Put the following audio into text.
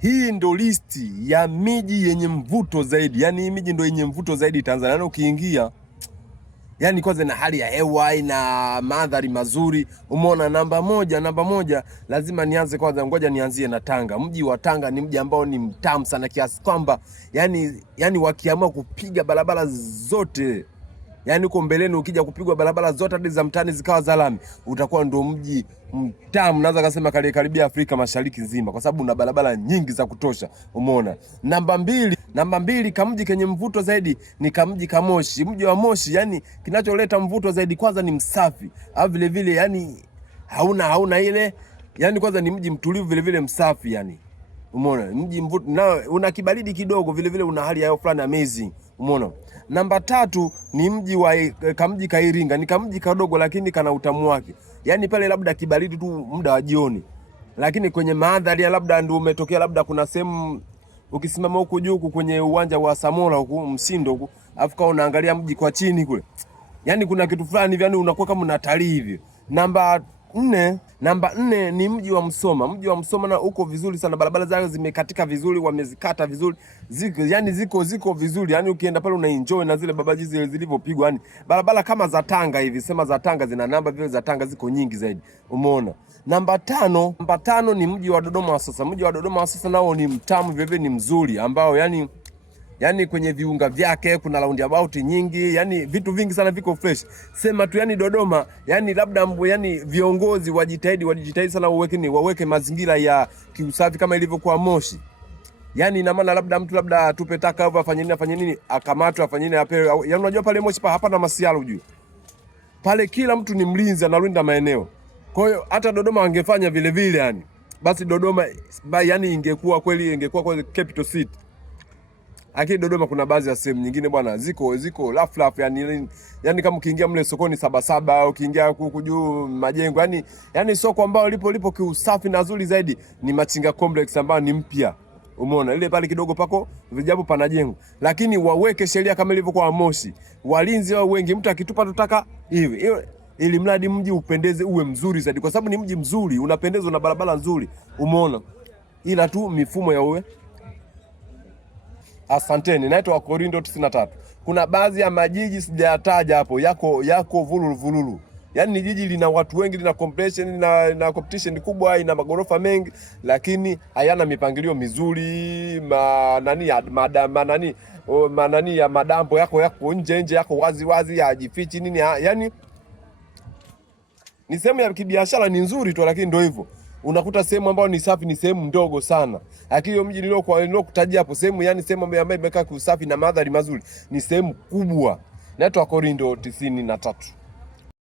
hii ndo listi ya miji yenye mvuto zaidi. Yani hii miji ndo yenye mvuto zaidi Tanzania. Yani ukiingia, yani kwanza na hali ya hewa na mandhari mazuri. Umeona, namba moja lazima nianze kwanza, ngoja nianzie na Tanga. Mji wa Tanga ni mji ambao ni mtamu sana kiasi kwamba yani wakiamua kupiga barabara zote, yani uko mbeleni ukija kupigwa barabara zote hadi za mtani zikawa za lami, utakuwa ndo mji mtamu, naweza kusema karibia Afrika Mashariki nzima, kwa sababu una barabara nyingi za kutosha. Umeona. Namba mbili kamji kenye mvuto zaidi ni kamji ka Moshi. Mji wa Moshi, yani kinacholeta mvuto zaidi kwanza ni msafi, au vile vile yani hauna ile, yani kwanza ni mji mtulivu, vile vile msafi yani. Umeona, mji mvuto na una kibaridi kidogo, vile vile una hali ya hewa fulani amazing. Umeona. Namba tatu ni mji wa kamji ka Iringa. Ni kamji kadogo lakini kana utamu wake. Yani pale labda kibaridi tu muda wa jioni, lakini kwenye mandhari labda ndio umetokea, labda kuna sehemu ukisimama huko juu kwenye uwanja wa Samora huko Msindo huko, afu kwa unaangalia mji kwa chini kule, yani kuna kitu fulani hivi, yani unakuwa kama unatalii hivi. Namba nne ni mji wa Msoma. Mji wa Msoma na uko vizuri sana, barabara zake zimekatika vizuri, wamezikata vizuri, ziko vizuri, yani ukienda pale unaenjoy na zile babaji zile zilivyopigwa, yani barabara kama za Tanga hivi, sema za Tanga zina namba vile, za Tanga ziko nyingi zaidi. Umeona. Namba tano ni mji wa Dodoma wa sasa. Mji wa Dodoma wa sasa nao ni mtamu vile ni mzuri, ambao yani kwenye viunga vyake kuna roundabout nyingi, yani vitu vingi sana viko fresh. Sema tu yani Dodoma, yani labda yani viongozi wajitahidi sana waweke mazingira ya kiusafi kama ilivyokuwa Moshi. Yani ina maana labda mtu tupe taka au afanye nini akamatwe, afanye nini apewe. Yani unajua pale Moshi hapana masiala, ujue. Pale kila mtu ni mlinzi, analinda maeneo. Kwa hiyo hata Dodoma wangefanya vile vile yani, basi Dodoma yani ingekuwa kweli capital city. Lakini Dodoma kuna baadhi ya sehemu nyingine bwana ziko rough yani kama ukiingia mle sokoni Sabasaba au ukiingia huku juu Majengo, yani soko ambao lipo kiusafi na nzuri zaidi ni Machinga Complex ambao ni mpya. Umeona, ile pale kidogo pako vijabu panajengwa, lakini waweke sheria kama ilivyokuwa Moshi. Walinzi wao wengi, mtu akitupa tutaka hivi ili mradi mji upendeze, uwe mzuri zaidi, kwa sababu ni mji mzuri, unapendezwa na barabara nzuri. Umeona, ila tu mifumo ya uwe. Asanteni, naitwa Wakorindo 93. Kuna baadhi ya majiji sijataja hapo, yako vululu. Yani ni jiji lina watu wengi, lina competition kubwa, ina magorofa mengi, lakini hayana mipangilio mizuri. Ya madambo yako nje yako wazi hajifichi nini, yani ni sehemu ya kibiashara, ni nzuri tu, lakini ndio hivyo. Unakuta sehemu ambayo ni safi ni sehemu ndogo sana. Lakini hiyo mji nilokutajia hapo, sehemu ambayo imekaa usafi na mandhari mazuri ni sehemu kubwa. Naitwa Wakorindo 93.